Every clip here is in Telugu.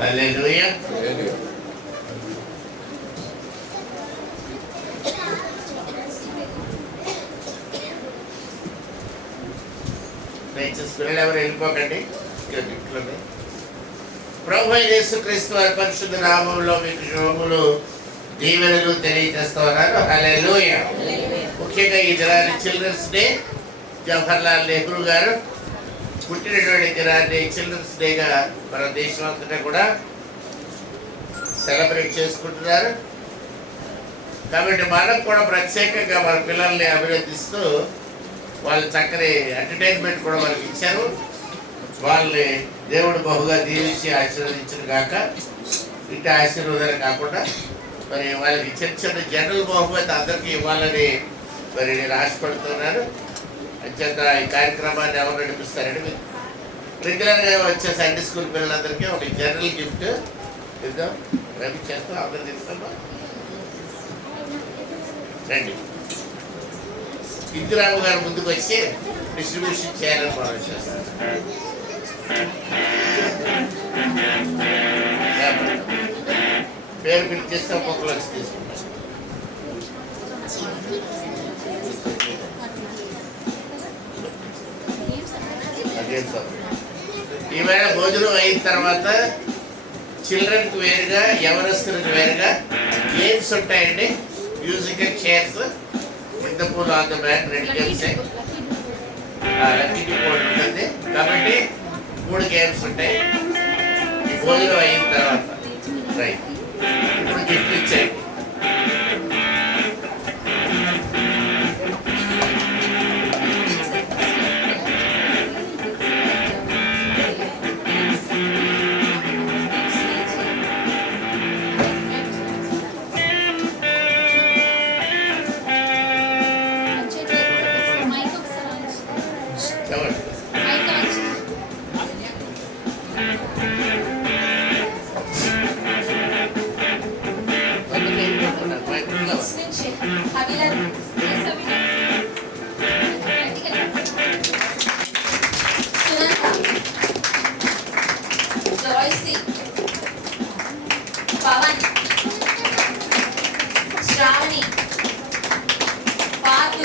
హల్లెలూయా. పిల్లలు ఎవరు వెళ్ళిపోకండి. ప్రభు అయిన యేసుక్రీస్తు వారి పరిశుద్ధ నామములో మీకు శుభములు దీవెనలు తెలియజేస్తూ ఉన్నారు. హల్లెలూయా. ముఖ్యంగా ఈ దినాన్ని చిల్డ్రన్స్ డే, జవహర్లాల్ నెహ్రూ గారు పుట్టినటువంటి దినాన్ని చిల్డ్రన్స్ డేగా మన దేశం అంతటా కూడా సెలబ్రేట్ చేసుకుంటున్నారు. కాబట్టి మనకు కూడా ప్రత్యేకంగా మన పిల్లల్ని అభినందిస్తూ వాళ్ళు చక్కని ఎంటర్టైన్మెంట్ కూడా మనకి ఇచ్చారు. వాళ్ళని దేవుడు బహుగా దీవించి ఆశీర్వదించిన కాక ఇంటి ఆశీర్వాదాలు కాకుండా మరి వాళ్ళకి చిన్న చిన్న జనరల్ బహుమతి అందరికీ ఇవ్వాలని మరి నేను ఆశపడుతున్నాను. అంచేత ఈ కార్యక్రమాన్ని ఎవరు నడిపిస్తారండి? మీరు రెగ్యులర్గా వచ్చే సండే స్కూల్ పిల్లలందరికీ ఒక జనరల్ గిఫ్ట్ ఇద్దాం. రవి చేస్తాం, అందరికి ఇస్తామా? రండి. ఇందిరాము గారు ముందుకు వచ్చి డిస్ట్రిబ్యూషన్ చేయాలని మనం చేస్తాం. పేరు పిలిచేస్తే ఒక్కొక్కరు వచ్చి తీసుకుంటాం. ఈవేళ భోజనం అయిన తర్వాత చిల్డ్రన్కి వేరుగా, యవనస్తులకు వేరుగా గేమ్స్ ఉంటాయండి. మ్యూజికల్ చైర్స్, ఇంత పూలు on the back, 2 games. Lucky board ఉంటుంది కాబట్టి 3 గేమ్స్ ఉంటాయి. భోజనం అయిన తర్వాత రైట్. ఇప్పుడు గిఫ్ట్ ఇచ్చేయండి. పవన్, శ్రావణి, పాతు,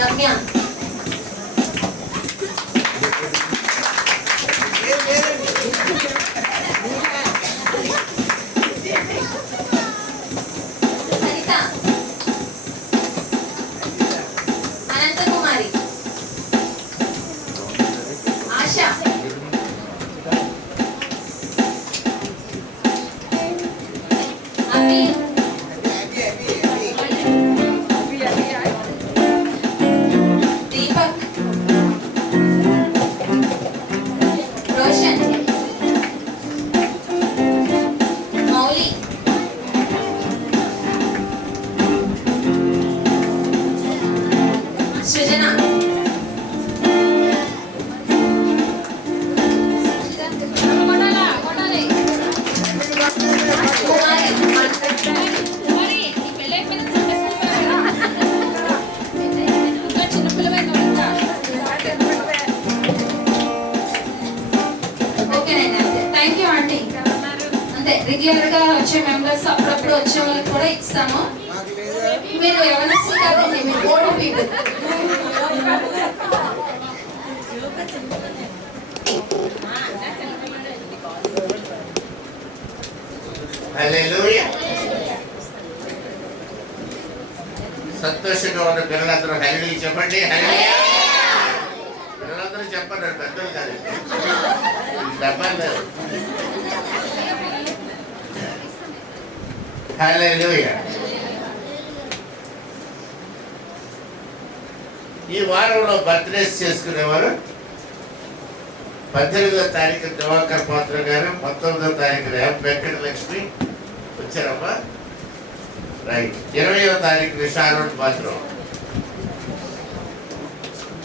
రమ్య, సరిత, అనంతకుమారి, ఆశ, రవి దీపక్ రోషన్ మౌలి సృజన కుమారి ఓకేనండి అంతే థ్యాంక్ యూ ఆంటీ అంతే రెగ్యులర్ గా వచ్చే మెంబర్స్ అప్పుడప్పుడు వచ్చే వాళ్ళకి కూడా ఇస్తాము మీరు ఎవరైనా కాదండి మీరు ఓల్డ్ పీపుల్ హల్లెలూయా. సంతోషంగా ఉన్న పిల్లలందరూ హల్లెలూయా చెప్పండి. హల్లెలూయా. పిల్లలందరూ చెప్పండి, పెద్దలు కాదు, డబ్బాలు లేవు. హల్లెలూయా. ఈ వారంలో బర్త్డేస్ చేసుకునేవారు 18వ తారీఖు దివాకర్ పాత్ర గారు, 19వ తారీఖు వెంకట లక్ష్మి వచ్చారమ్మా. రైట్. 20వ తారీఖు షారోన్ పాత్ర.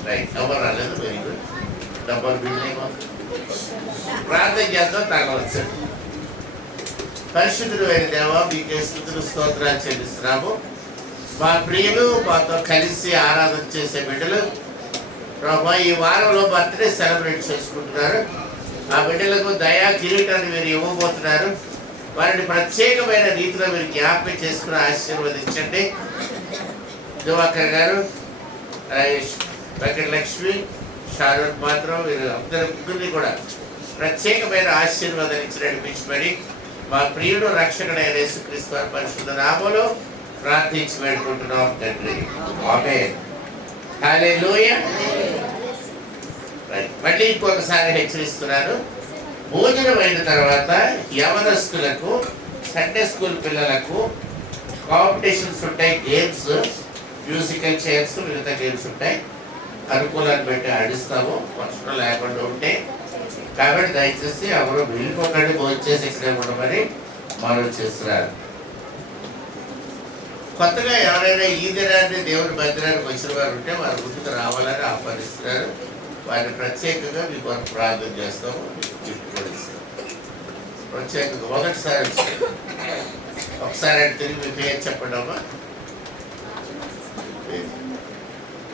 రైట్. ఎవరు రాలేదు. Very good. డబ్బర్ బిల్డింగ్ ప్రార్థన చేద్దాం. తగవచ్చు. పరిశుద్ధుడు అయిన దేవా, మీకే స్తుతులు స్తోత్రాలు చెల్లిస్తున్నాము. మా ప్రియులు మాతో కలిసి ఆరాధన చేసే బిడ్డలు ప్రభా ఈ వారంలో బర్త్డే సెలబ్రేట్ చేసుకుంటున్నారు. ఆ బిడ్డలకు దయా కిరీటాన్ని మీరు ఇవ్వబోతున్నారు. వారిని ప్రత్యేకమైన రీతిలో మీరు జ్ఞాపకం చేసుకుని ఆశీర్వదించండి. దివాకర్ గారు, వెంకట లక్ష్మి, షారూన్ మాత్రం వీరు అందరి ముగ్గురిని కూడా ప్రత్యేకమైన ఆశీర్వాదాన్ని ఇచ్చి నడిపించబడి మా ప్రియుడు రక్షకుడైన యేసుక్రీస్తు వారి పరిశుద్ధ నామములో ప్రార్థించి వేడుకుంటున్నాం తండ్రి. ఆమేన్. హల్లెలూయా. మళ్ళీ ఇంకొకసారి హెచ్చరిస్తున్నాను. భోజనం అయిన తర్వాత యవనస్తులకు, సండే స్కూల్ పిల్లలకు కాంపిటీషన్స్ ఉంటాయి. గేమ్స్, మ్యూజికల్ చైర్స్, మిగతా గేమ్స్ ఉంటాయి. అనుకూలాన్ని బట్టి ఆడిస్తాము, వర్షం లేకుండా ఉంటే. కాబట్టి దయచేసి ఎవరు వెళ్ళిపోకండి, భోజనం ఇక్కడే ఉండమని మనం చేస్తున్నారు. కొత్తగా ఎవరైనా ఈ దినాన్ని దేవుని మందిరానికి వచ్చిన వారు ఉంటే వారి ముందుకు రావాలని ఆహ్వానిస్తున్నారు. వారిని ప్రత్యేకంగా మీ కొరకు ప్రార్థన చేస్తాము. గిఫ్ట్ కూడా ఇస్తాం. ప్రత్యేకంగా మొదటిసారి ఒకసారి అంటే తిరిగి మీ పేరు చెప్పండి అమ్మా.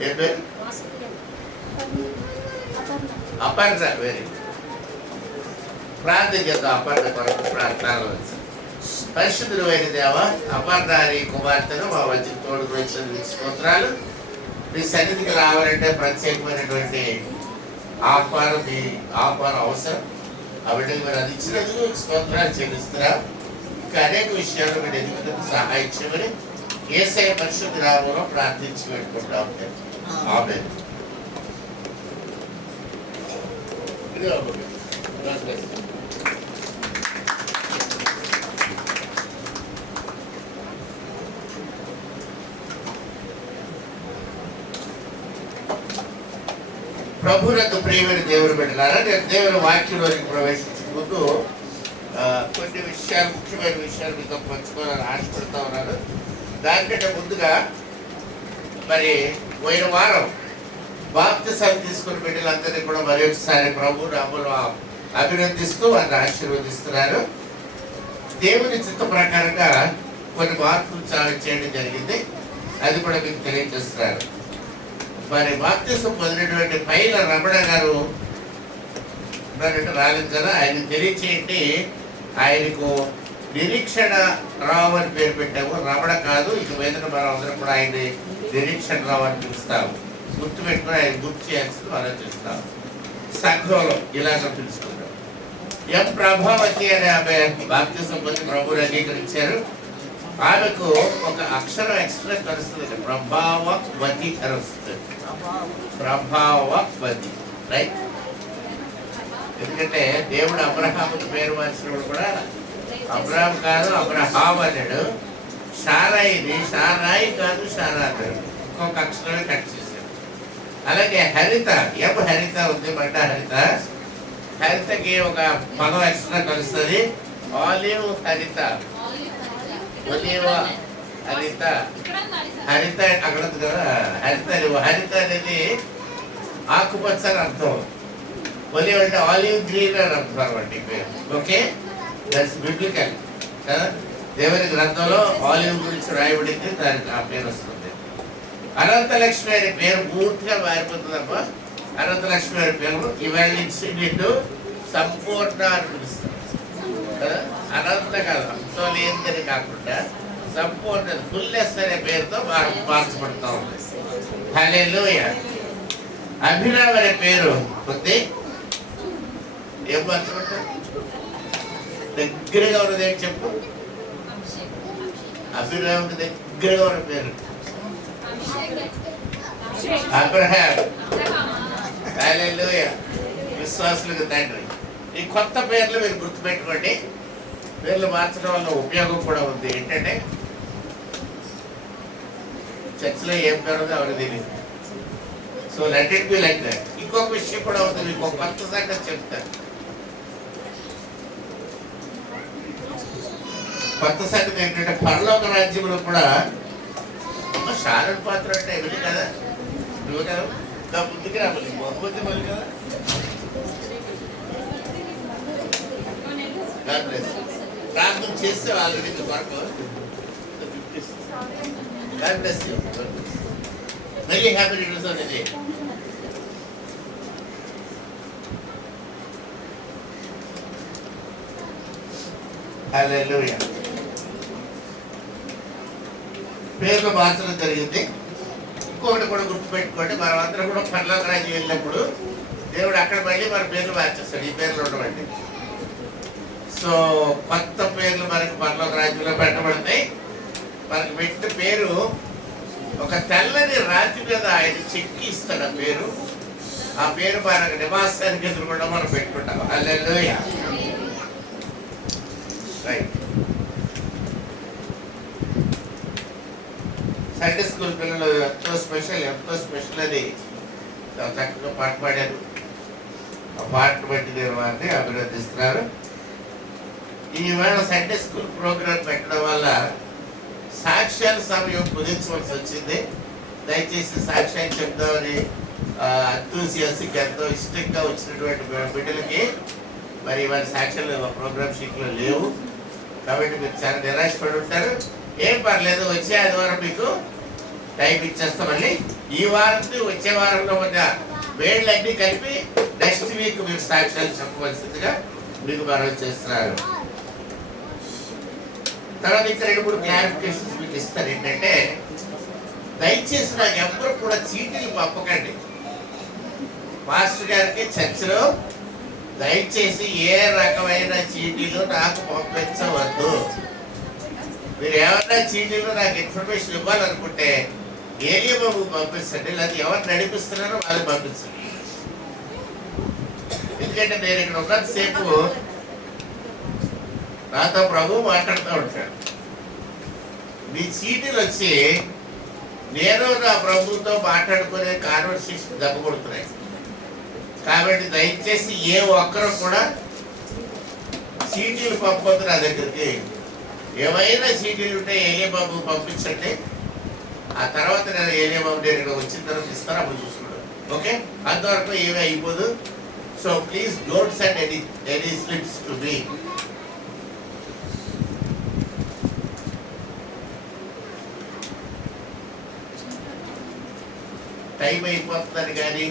ఏం పేరు? అపర్ణ. వెరీ ప్రార్థన చేద్దాం. అపర్ణ కొరకు ప్రార్థనలో పరిశుద్ధుడు అయిన దేవ, అపర్ణాని కుమార్తెను మా మధ్య తోడుకు వచ్చిన స్తోత్రాలు. మీ సన్నిధికి రావాలంటే ప్రత్యేకమైనటువంటి ఆహ్వానం, మీ ఆహ్వానం అవసరం. కాబట్టి మీరు అది ఇచ్చినందుకు స్తోత్రాలు చెల్లిస్తున్నాం. ఇంకా అనేక విషయాలు మీరు ఎదుగుదలకు సహాయం చేయమని యేసయ్య పరిశుద్ధ నామములో ప్రార్థించి పెట్టుకుంటా ఉంటాం. ఆమేన్. ప్రభువులకు ప్రియమైన దేవుని బిడ్డలారా, నేను దేవుని వాక్యంలోకి ప్రవేశించే ముందు కొన్ని విషయాలు, ముఖ్యమైన విషయాలు మీతో పంచుకోవాలని ఆశపడుతూ ఉన్నాను. దానికంటే ముందుగా మరి పోయిన వారం బాప్తిసాలు తీసుకుని బిడ్డలందరినీ కూడా మరి ఒకసారి ప్రభు నామములో అభినందిస్తూ వారిని ఆశీర్వదిస్తున్నారు. దేవుని చిత్త ప్రకారంగా కొన్ని మార్పులు చాలా చేయడం జరిగింది. అది కూడా మీకు తెలియజేస్తున్నారు. మరి బాప్తిసం పొందినటువంటి పైల రమణ గారు రాలేదు కదా, ఆయన తెలియచేయండి. ఆయనకు నిరీక్షణ రావు అని పేరు పెట్టాము. రమణ కాదు, ఇక మీదట మనం అందరం కూడా ఆయన్ని నిరీక్షణ రావు అని పిలుస్తాము. గుర్తు పెట్టుకుని ఆయన గుర్తు చేయాల్సింది ఆలోచిస్తాం. సంఘంలో ఇలాగ పిలుచుకుంటాం. ఎం ప్రభావతి అనే ఆమె బాప్తిసం పొంది ప్రభువుని అంగీకరించారు. ఆమెకు ఒక అక్షరం ఎక్స్ట్రా కలుస్తుంది. ప్రభావవతి అని వస్తుంది. ప్రభావవతి, రైట్? ఎందుకంటే దేవుడు అబ్రహాముకి పేరు మార్చినప్పుడు కూడా అబ్రాహం కాదు అబ్రహాం అన్నాడు. షారాయిని షారాయి కాదు షారా అన్నాడు. ఇంకొక అక్షరమే కట్ చేశాడు. అలాగే హరిత, హరిత ఉంది, బండ హరిత. హరితకి ఒక పదం ఎక్స్ట్రా కలుస్తుంది. ఆలివ్ హరిత, ఒలివ హరిత. హరిత అక్కడ ఉంది కదా, హరిత. హరిత అనేది ఆకుపచ్చ అని అర్థం. ఒలివ్ అంటే ఆలివ్ గ్రీన్ అని అర్థం అనమాట. ఓకే, దట్స్ బిబ్లికల్ కదా. దేవుని గ్రంథంలో ఆలివ్ గురించి రాయబడింది, దానికి ఆ పేరు వస్తుంది. అనంతలక్ష్మి అనే పేరు పూర్తిగా మారిపోతుందప్ప. అనంతలక్ష్మి అనే పేరు ఇవాళ నుంచి నిన్ను సంపూర్ణ అని పిలుస్తాం కదా. అనంత కాదు, అంశం లేదని కాకుండా సంపూర్ణ, ఫుల్నెస్ అనే పేరుతో మార్చబడుతూ ఉంది. హల్లెలూయా. అభిరామ్ అనే పేరు ఉంది. ఏం మార్చబడతారు? దగ్గరగా ఉన్నది ఏంటి చెప్పు? అభిరామ్కి దగ్గరగా ఉన్న పేరు అబ్రహాం. హల్లెలూయా. విశ్వాసులకు తండ్రి. ఈ కొత్త పేర్లు మీరు గుర్తుపెట్టుకోండి. పేర్లు మార్చడం వల్ల ఉపయోగం కూడా ఉంది. ఏంటంటే చర్చిలో ఏం పేరు ఉందో ఎవరికి తెలియదు. So let it be like that. ఇంకొక విషయం కూడా ఉంది, మీకు ఒక కొత్త సంగతి చెప్తాను. కొత్త సంగతి ఏంటంటే పరలోక రాజ్యంలో కూడా షారన్ పాత్ర అంటే ఎవరి కదా, నువ్వు కదా. ఇంకా ముందుకు రావాలి, బహుమతి మళ్ళీ కదా. ప్రార్థన చేస్తే ఆల్రెడీ వరకు మళ్ళీ హ్యాపీ రిటర్న్స్ అనేది. హల్లెలూయా. పేర్లు మార్చడం జరిగింది. ఇంకొకటి కూడా గుర్తుపెట్టుకోండి, మనం అందరం కూడా పరలోక రాజ్యం వెళ్ళినప్పుడు దేవుడు అక్కడ మళ్ళీ మన పేర్లు మార్చేస్తాడు. ఈ పేర్లు ఉండవండి. సో కొత్త పేర్లు మనకు పరలోక రాజ్యంలో పెట్టబడతాయి. మనకు పెట్టిన పేరు ఒక తెల్లని రాతి మీద ఆయన చెక్కి ఇస్తాడు. ఆ పేరు, ఆ పేరు మనకు నివాసానికి ఎదురుకుండా మనం పెట్టుకుంటాం. హల్లెలూయా. రైట్. సండే స్కూల్ పిల్లలు ఎంతో స్పెషల్ అని చక్కగా పాట పాడారు. ఆ పాటను బట్టి నేను వారిని అభినందిస్తున్నారు. ఈవేళ సండే స్కూల్ ప్రోగ్రాం పెట్టడం వల్ల సాక్ష్యాల సమయం కుదించవలసి వచ్చింది. దయచేసి సాక్ష్యాలు చెప్దామని ఎంతూసియాస్టిక్, ఎంతో ఇష్టంగా వచ్చినటువంటి బిడ్డలకి మరి వారి సాక్ష్యాలు ప్రోగ్రామ్ షీట్లో లేవు. కాబట్టి మీరు చాలా నిరాశపడి ఉంటారు. ఏం పర్లేదు, వచ్చే ఆదివారం మీకు టైం ఇచ్చేస్తాం. మళ్ళీ ఈ వారంతో వచ్చే వారంలో ఉన్న వేళ్ళన్నీ కలిపి నెక్స్ట్ వీక్ మీరు సాక్ష్యాలు చెప్పవలసిందిగా మీకు మనం చేస్తున్నారు. తర్వాత ఇంకా 2-3 క్లారిఫికేషన్స్ మీకు ఇస్తారు. ఏంటంటే దయచేసి నాకు ఎవరు కూడా చీటీలు పంపకండి. మాస్టర్ గారికి చర్చిలో దయచేసి ఏ రకమైన చీటీలు నాకు పంపించవద్దు. మీరు ఏమన్నా చీటీలు నాకు ఇన్ఫర్మేషన్ ఇవ్వాలనుకుంటే ఏరియా బాబు పంపించండి, లేదా ఎవరు నడిపిస్తున్నారో వాళ్ళని పంపించండి. ఎందుకంటే నేను ఇక్కడ ఉన్నంతసేపు నాతో ప్రభు మాట్లాడుతూ ఉంటాడు. మీ చీటీలు వచ్చి నేను నా ప్రభుతో మాట్లాడుకునే కాన్వర్సేషన్ దెబ్బకొడుతున్నాయి. కాబట్టి దయచేసి ఏ ఒక్కరు కూడా చీటీలు పంపొద్దు నా దగ్గరికి. ఏమైనా చీటీలు ఉంటే ఏలియా బాబు పంపించండి. ఆ తర్వాత నేను ఏలియా బాబు దగ్గర వచ్చిన తర్వాత ఇస్తాను, అప్పుడు చూసుకుంటాను. ఓకే, అంతవరకు ఏమీ అయిపోదు. So please don't send any slips to me. Time అయిపోతుందని కానీ,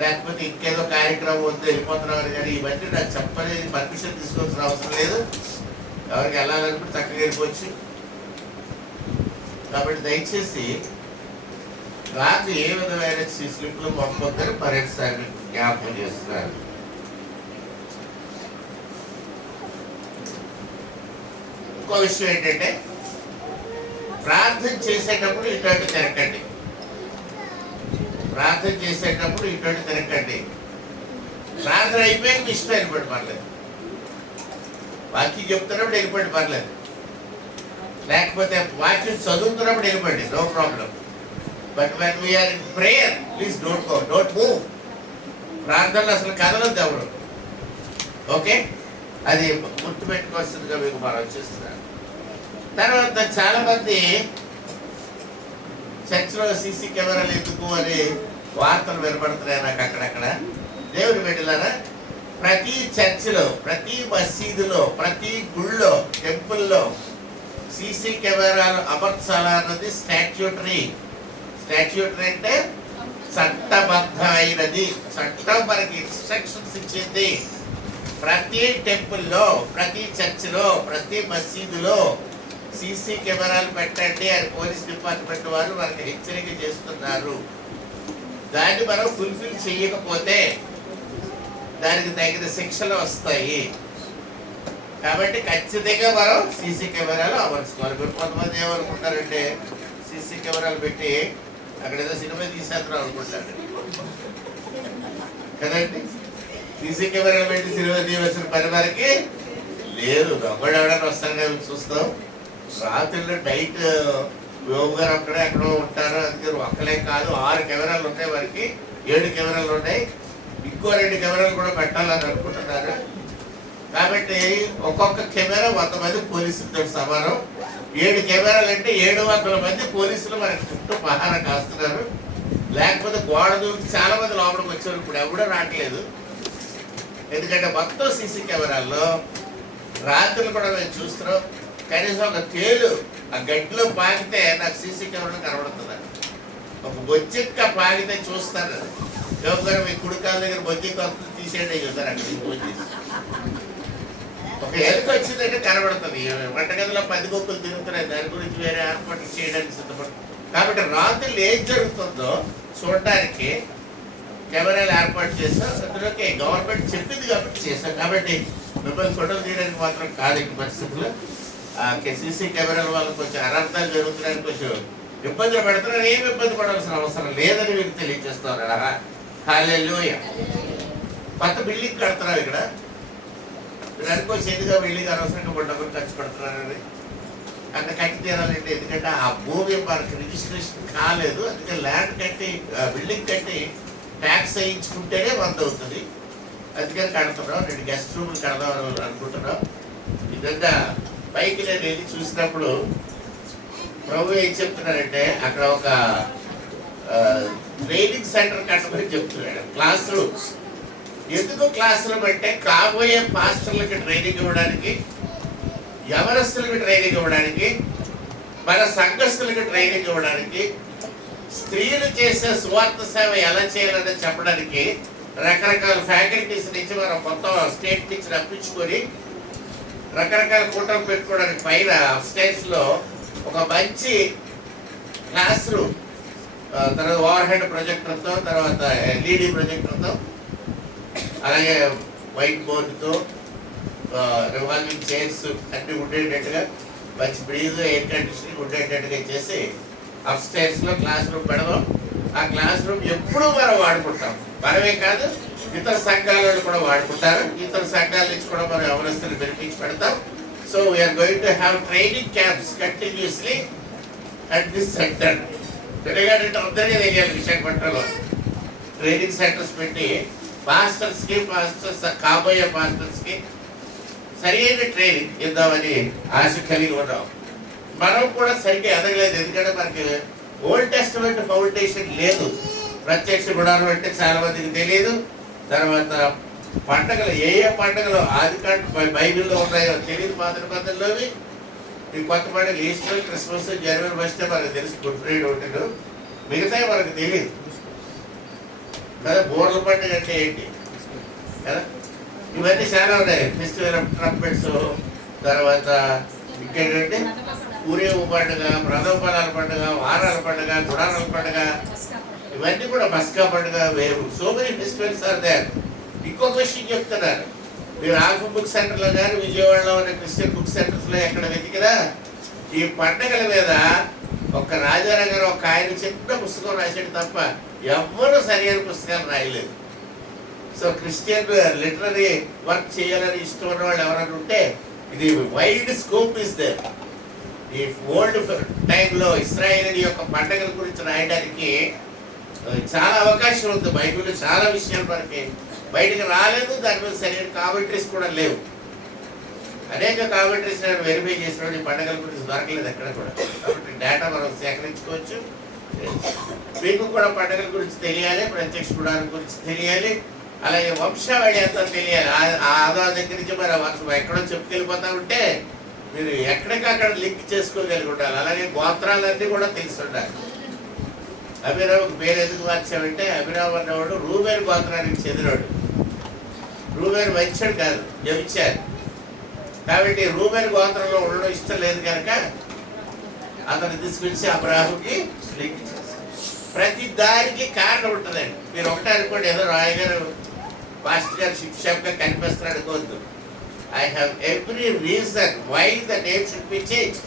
లేకపోతే ఇంకేదో కార్యక్రమం వద్దు వెళ్ళిపోతున్నామని కానీ ఇవన్నీ నాకు చెప్పలేదు. పర్మిషన్ తీసుకోవాల్సిన అవసరం లేదు. ఎవరికి వెళ్ళాలనుకుంటే చక్కగా వెళ్ళిపోవచ్చు. కాబట్టి దయచేసి నాకు ఏ విధమైన స్లిప్లు పంపొద్దని మరొకసారి మీకు జ్ఞాపకం చేస్తున్నారు. ఇంకో విషయం ఏంటంటే ప్రార్థన చేసేటప్పుడు ఇటువంటి తిరగండి. ప్రార్థన చేసేటప్పుడు ఇటువంటి తిరగండి. ప్రార్థన అయిపోయాక ఇష్టం వెళ్ళిపోయి పర్లేదు. వాక్యం చెప్తున్నప్పుడు వెళ్ళిపోండి, పర్లేదు. లేకపోతే వాక్యం చదువుతున్నప్పుడు వెళ్ళిపోండి, no problem. But when we are in prayer please don't go, don't move. ప్రార్థనలు అసలు కదలొద్దు ఎవరు. ఓకే, అది గుర్తుపెట్టుకోవాల్సిందిగా మీకు మనం చేస్తున్నాను. తర్వాత చాలా మంది చర్చిలో సీసీ కెమెరాలు ఎందుకు అని వార్తలు వినపడుతున్నాయి నాకు అక్కడక్కడ. దేవుని బిడ్డలారా, ప్రతి చర్చిలో, ప్రతి మసీదులో, ప్రతి గుళ్ళో, టెంపుల్లో సీసీ కెమెరాలు అమర్చాలన్నది స్టాట్యూటరీ. స్టాట్యూటరీ అంటే చట్టబద్ధమైనది. చట్టం మనకి ఇన్స్ట్రక్షన్స్ ఇచ్చింది. ప్రతి టెంపుల్లో, ప్రతి చర్చిలో, ప్రతి మసీదులో సీసీ కెమెరాలు పెట్టండి అని పోలీస్ డిపార్ట్మెంట్ వారు మనకి హెచ్చరిక చేస్తున్నారు. దాన్ని మనం ఫుల్ఫిల్ చేయకపోతే దానికి తగిన శిక్షలు వస్తాయి. కాబట్టి ఖచ్చితంగా మనం సీసీ కెమెరాలు అమర్చుకోవాలి. మీరు కొంతమంది ఏమనుకుంటారంటే సీసీ కెమెరాలు పెట్టి అక్కడ ఏదో సినిమా తీసేద్దాం అనుకుంటారు కదండి. సీసీ కెమెరాలు పెట్టి సినిమా తీయవలసిన పని వారికి లేదు. దొంగడు ఎవడన్నా వస్తాను కదా చూస్తాం. రాత్రిలో నైట్ యోగు గారు అక్కడే ఎక్కడో ఉంటారు. అందుకే ఒక్కలే కాదు, 6 కెమెరాలు ఉంటాయి వారికి, 7 కెమెరాలు ఉన్నాయి. ఇంకో 2 కెమెరాలు కూడా పెట్టాలని అనుకుంటున్నారు. కాబట్టి ఒక్కొక్క కెమెరా 100 మంది పోలీసులతో సమానం. 7 కెమెరాలు అంటే 700 మంది పోలీసులు మనకి చుట్టూ పహారా కాస్తున్నారు. లేకపోతే గోడ దూకి చాలా మంది లోపలికి వచ్చారు. ఇప్పుడు ఎవడో రావట్లేదు, ఎందుకంటే మొత్తం సీసీ కెమెరాల్లో రాత్రులు కూడా మేము చూస్తున్నాం. కనీసం ఒక తేలు ఆ గడ్డిలో పాకితే నాకు సీసీ కెమెరాలు కనబడుతుంది. ఒక బొజ్జెక్క పాకితే చూస్తాను. యోగారు మీ కుడికాల దగ్గర బొజ్జెక్క వస్తుంది, తీసేయండి చూస్తారు. అక్కడ ఒక ఎలుక వచ్చిందంటే కనబడుతుంది. వంటగదిలో 10 కుక్కలు తిరుగుతున్నాయి, దాని గురించి వేరే ఏర్పాట్లు చేయడానికి సిద్ధపడుతుంది. కాబట్టి రాత్రులు ఏం జరుగుతుందో చూడడానికి కెమెరాలు ఏర్పాటు చేస్తాం. అందులోకి గవర్నమెంట్ చెప్పింది కాబట్టి చేస్తాం. కాబట్టి మిమ్మల్ని ఫోటోలు తీయడానికి మాత్రం కాదు ఈ పరిస్థితుల్లో. సీసీ కెమెరాల వల్ల కొంచెం అనర్థాలు జరుగుతున్నాయని కొంచెం ఇబ్బందులు పెడుతున్నారు. ఏమి ఇబ్బంది పడాల్సిన అవసరం లేదని మీకు తెలియజేస్తున్నారు. హల్లెలూయా. కొత్త బిల్డింగ్ కడుతున్నారు ఇక్కడ. మీరు అనుకోవచ్చు ఎందుగా బిల్డింగ్ అనవసరంగా డబ్బులు ఖర్చు పెడుతున్నారని. అక్కడ కట్టి తీరాలంటే, ఎందుకంటే ఆ భూమి మనకి రిజిస్ట్రేషన్ కాలేదు. అందుకే ల్యాండ్ కట్టి బిల్డింగ్ కట్టి ట్యాక్స్ వేయించుకుంటేనే 100 అవుతుంది. అందుకని కడుతున్నాం. 2 గెస్ట్ రూమ్లు కడదామని అనుకుంటున్నాం. ఈ విధంగా పైకి నేను వెళ్ళి చూసినప్పుడు ప్రభు ఏం చెప్తున్నారంటే అక్కడ ఒక ట్రైనింగ్ సెంటర్ కట్టమని చెప్తున్నాడు. Class rooms. ఎందుకు క్లాస్ రూమ్ అంటే కాబోయే పాస్టర్లకి ట్రైనింగ్ ఇవ్వడానికి, యవనస్తులకి ట్రైనింగ్ ఇవ్వడానికి, మన సంఘస్థులకి ట్రైనింగ్ ఇవ్వడానికి, స్త్రీలు చేసే స్వార్థ సేవ ఎలా చేయాలని చెప్పడానికి రకరకాల ఫ్యాకల్టీస్ నుంచి మనం మొత్తం స్టేట్ నుంచి రప్పించుకొని రకరకాల కూటమి పెట్టుకోవడానికి పైన స్టేట్స్ లో ఒక మంచి క్లాస్ రూమ్, తర్వాత ఓవర్ హెడ్ ప్రొజెక్టర్తో, తర్వాత ఎల్ఈడి ప్రొజెక్టర్తో, అలాగే వైట్ బోర్డుతో, రివాల్వింగ్ చైర్స్ అన్ని ఉండేటట్టుగా, మంచి బ్రీజ్, ఎయిర్ కండిషనింగ్ ఉండేటట్టుగా చేసి అప్ స్టేట్స్ లో క్లాస్ రూమ్ పెడదాం. ఆ క్లాస్ రూమ్ ఎప్పుడూ మనం వాడుకుంటాం. మనమే కాదు, ఇతర సంఘాల కూడా వాడుకుంటారు. ఇతర సంఘాల నుంచి కూడా మనం యవనస్తులు పిలిపించి పెడతాం. So we are going to have training camps continuously at this centre. తెలుగాడంటే అందరికీ తెలియాలి, విశాఖపట్నంలో ట్రైనింగ్ సెంటర్స్ పెట్టి పాస్టర్స్కి, కాబోయే పాస్టర్స్కి సరి అయిన ట్రైనింగ్ ఇద్దామని ఆశ కలిగి ఉన్నాం. మనం కూడా సరిగ్గా ఎదగలేదు, ఎందుకంటే మనకి ఓల్డ్ టెస్టమెంట్ ఫౌండేషన్ లేదు. ప్రత్యక్ష గుడారం అంటే చాలా మందికి తెలియదు. తర్వాత పండగలు ఏ పండుగలు ఆది బైబిల్లో ఉన్నాయో తెలియదు. పాత నిబంధనలోవి ఈ కొత్త పండుగ ఈస్టర్, క్రిస్మస్, జనవరి వస్తే మనకు తెలుసు. గుడ్ ఫ్రైడే ఒకటి, మిగతా మనకు తెలియదు కదా. బోర్ల పండుగ అంటే ఏంటి కదా, ఇవన్నీ చాలా ఉన్నాయి. ఫెస్టివల్ ఆఫ్ ట్రంపెట్స్, తర్వాత ఇంకేంటంటే ఊరేగు పండుగ, ప్రథమ ఫలాల పండుగ, వారాల పండుగ, గుడారాల పండుగ, ఇవన్నీ కూడా పస్కా పండుగ. So many festivals are there. ఇంకొక విషయం చెప్తున్నారు, మీరు ఆల్ఫా బుక్ సెంటర్లో కానీ విజయవాడలో ఉన్న క్రిస్టియన్ బుక్ సెంటర్స్లో ఎక్కడ వెతికినా ఈ పండుగల మీద ఒక రాజారావు గారు ఒక ఆయన చిన్న పుస్తకం రాసాడు తప్ప ఎవ్వరూ సరైన పుస్తకాలు రాయలేదు. సో క్రిస్టియన్ లిటరరీ వర్క్ చేయాలని ఇష్టం ఉన్న వాళ్ళు ఎవరైనా ఉంటే ఇది వైడ్ స్కోప్ ఇస్ దేర్. ఈ ఓల్డ్ టైంలో ఇశ్రాయేలు యొక్క పండగల గురించి రాయడానికి చాలా అవకాశం ఉంది. బైబిల్లో చాలా విషయాలు మనకి బయటకు రాలేదు. దాని మీద సరైన కామెంటరీస్ కూడా లేవు. అనేక కామెంటరీస్ నేను వెరిఫై చేసినప్పుడు ఈ పండగల గురించి దొరకలేదు ఎక్కడ కూడా. కాబట్టి డేటా మనం సేకరించుకోవచ్చు. మీకు కూడా పండగల గురించి తెలియాలి, ప్రత్యక్ష గుడారం గురించి తెలియాలి, అలాగే వంశావళి అంతా తెలియాలి. ఆదా దగ్గర నుంచి మరి వంశం ఎక్కడో చెప్పుకెళ్ళిపోతా ఉంటే మీరు ఎక్కడికక్కడ లింక్ చేసుకోగలిగి ఉండాలి. అలాగే గోత్రాలన్నీ కూడా తెలిసి ఉండాలి. అభిరావుకి పేరు ఎందుకు మార్చామంటే అభిరావు అన్నవాడు రూబేరు గోత్రానికి చెందినవాడు. రూబేరు వైద్యుడు కాదు, వ్యభిచారి. కాబట్టి రూబేరు గోత్రంలో ఉండడం ఇష్టం లేదు కనుక అతను తీసుకొచ్చి అబ్రాహంకి లింక్ చేశారు. ప్రతి దానికి కారణం ఉంటుందండి. మీరు ఒకటే అనుకోండి, ఏదో రాయ్ గారు మాస్టర్ గారు శిక్షగా కనిపిస్తున్నాడు అనుకోవద్దు. I have every reason why the name should be changed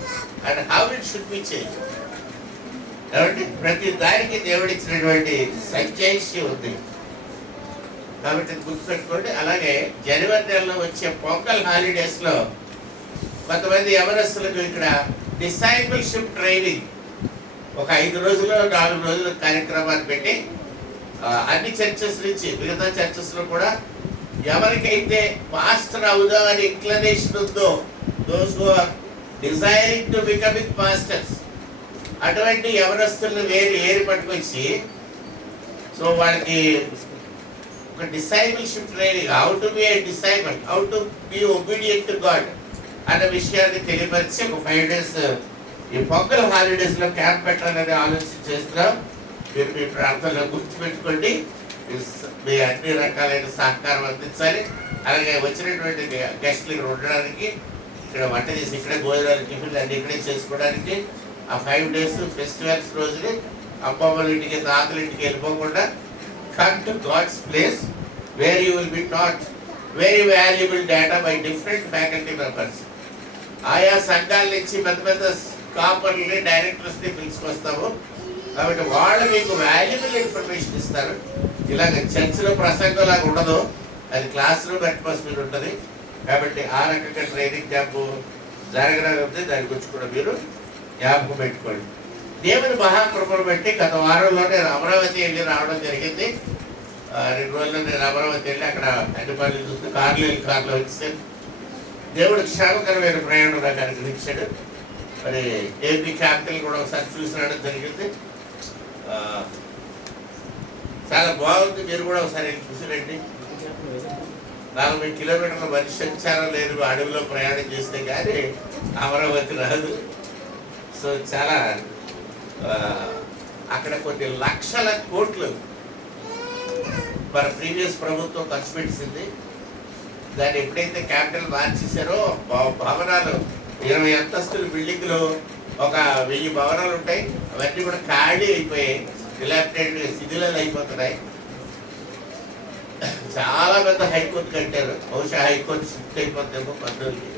and how it should be changed. కాబట్టి ప్రతి దానికి దేవుడిచ్చినటువంటి సంజయ్ ఉంది. కాబట్టి గుర్తుపెట్టుకోండి. అలాగే జనవరి నెలలో వచ్చే పొంగల్ హాలిడేస్లో కొంతమంది యవనస్తులకు ఇక్కడ డిసైపుల్షిప్ ట్రైనింగ్ ఒక 5 రోజులు 4 రోజుల కార్యక్రమాన్ని పెట్టి అన్ని చర్చెస్ నుంచి మిగతా చర్చెస్లో కూడా ఎవరికైతే పాస్టర్ అవుదామని ఇంక్లనేషన్ ఉందో, those who are desiring to becoming pastors, అటువంటి యవనస్తులను ఏరి పట్టుకొచ్చి సో వాళ్ళకి ఒక discipleship training, how to be a disciple, how to be obedient to God అన్న విషయాన్ని తెలియపరిచి ఒక 5 days ఈ పొంగల్ హాలిడేస్లో క్యాంప్ పెట్టాలని ఆలోచన చేస్తున్నాం. మీరు మీ ప్రాంతంలో గుర్తుపెట్టుకోండి. మీ అన్ని రకాలైన సహకారం అందించాలి. అలాగే వచ్చినటువంటి గెస్ట్లకు ఉండడానికి, ఇక్కడ వంట చేసి ఇక్కడే భోజనాలు టిఫిన్లు అన్ని ఇక్కడే చేసుకోవడానికి ఆ 5 days ఫెస్టివల్స్ రోజుని అమ్మమ్మల ఇంటికి తాతల ఇంటికి వెళ్ళిపోకుండా come to God's place where you will be taught very valuable data by different faculty members. ఆయా సంఘాల నుంచి పెద్ద పెద్ద కాపర్లని డైరెక్టర్స్ని పిలుచుకొస్తాము. కాబట్టి వాళ్ళు మీకు వాల్యుబుల్ ఇన్ఫర్మేషన్ ఇస్తారు. ఇలాగ చర్చిలో ప్రసంగం లాగా ఉండదు, అది క్లాస్ రూమ్ అట్మాస్ఫియర్ ఉంటుంది. కాబట్టి ఆ రకంగా ట్రైనింగ్ క్యాంపు జరగడానికి దాని గురించి కూడా మీరు జ్ఞాపకం పెట్టుకోండి. దేవుని మహాకృపను బట్టి గత వారంలోనే అమరావతి వెళ్ళి రావడం జరిగింది. 2 రోజుల్లో నేను అమరావతి వెళ్ళి అక్కడ అన్ని పనులు చూస్తూ కార్లో వచ్చాను. దేవుడు క్షేమకరమైన ప్రయాణం నాకు అనుగ్రహించాడు. మరి ఏపీ క్యాపిటల్ కూడా ఒకసారి చూసి రావడం జరిగింది. చాలా బాగుంది. మీరు కూడా ఒకసారి చూసిరండి. 40 కిలోమీటర్ల మనిషి సంచారం లేదు అడవిలో ప్రయాణం చేస్తే కానీ అమరావతి రాదు. సో చాలా అక్కడ కొన్ని లక్షల కోట్లు మన ప్రీవియస్ ప్రభుత్వం ఖర్చు పెట్టింది. దాన్ని ఎప్పుడైతే క్యాపిటల్ మార్చేశారో భవనాలు 20 అంతస్తుల బిల్డింగ్లు ఒక 1000 భవనాలు ఉంటాయి. అవన్నీ కూడా ఖాళీ అయిపోయాయి, డిలాపిటేటెడ్ శిథిలాలు అయిపోతున్నాయి. చాలా పెద్ద హైకోర్టు కట్టారు. బహుశా హైకోర్టు షిఫ్ట్ అయిపోతుందేమో కర్నూలుకి.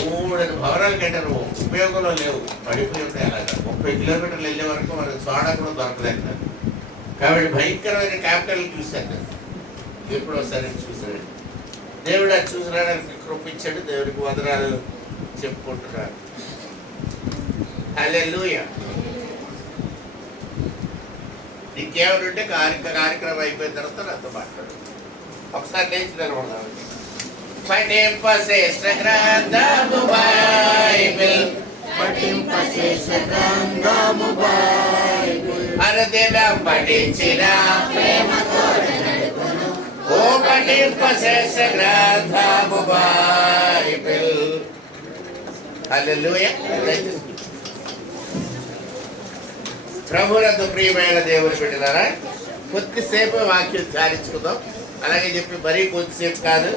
3 భవనాలు కట్టారు, ఉపయోగంలో లేవు, పడిపోయి ఉంటాయి. అలాగా 30 కిలోమీటర్లు వెళ్ళే వరకు మనకు చోడ కూడా దొరకలేదు. కాబట్టి భయంకరమైన క్యాపిటల్ చూశాను. ఎప్పుడు ఒకసారి చూసాడు. దేవుడు అది చూసి రావడానికి కృపించాడు. దేవుడికి వందనాలు చెప్పుకుంటున్నాడు. హల్లెలూయా. ఇంకేమనుంటే కార్యక్రమం అయిపోయిన తర్వాత నాతో మాట్లాడు. ఒకసారి నేర్చుకున్నాను ఉన్నాను. పఠింపశేష గ్రంథము బైబిల్, పఠింపశేష గ్రంథము బైబిల్, అనుదినం పఠించిన ఓ పఠింపశేష గ్రంథము బైబిల్. హల్లెలూయా. ప్రభువునందు ప్రియమైన దేవుని బిడ్డలారా, కొద్దిసేపు వాక్యం ధ్యానించుకుందాం. అలాగే చెప్పి మరీ కొద్దిసేపు కాదు.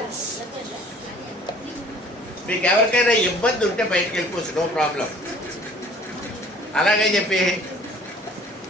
మీకు ఎవరికైనా ఇబ్బంది ఉంటే బయటకు వెళ్ళిపోవచ్చు, నో ప్రాబ్లం. అలాగే చెప్పి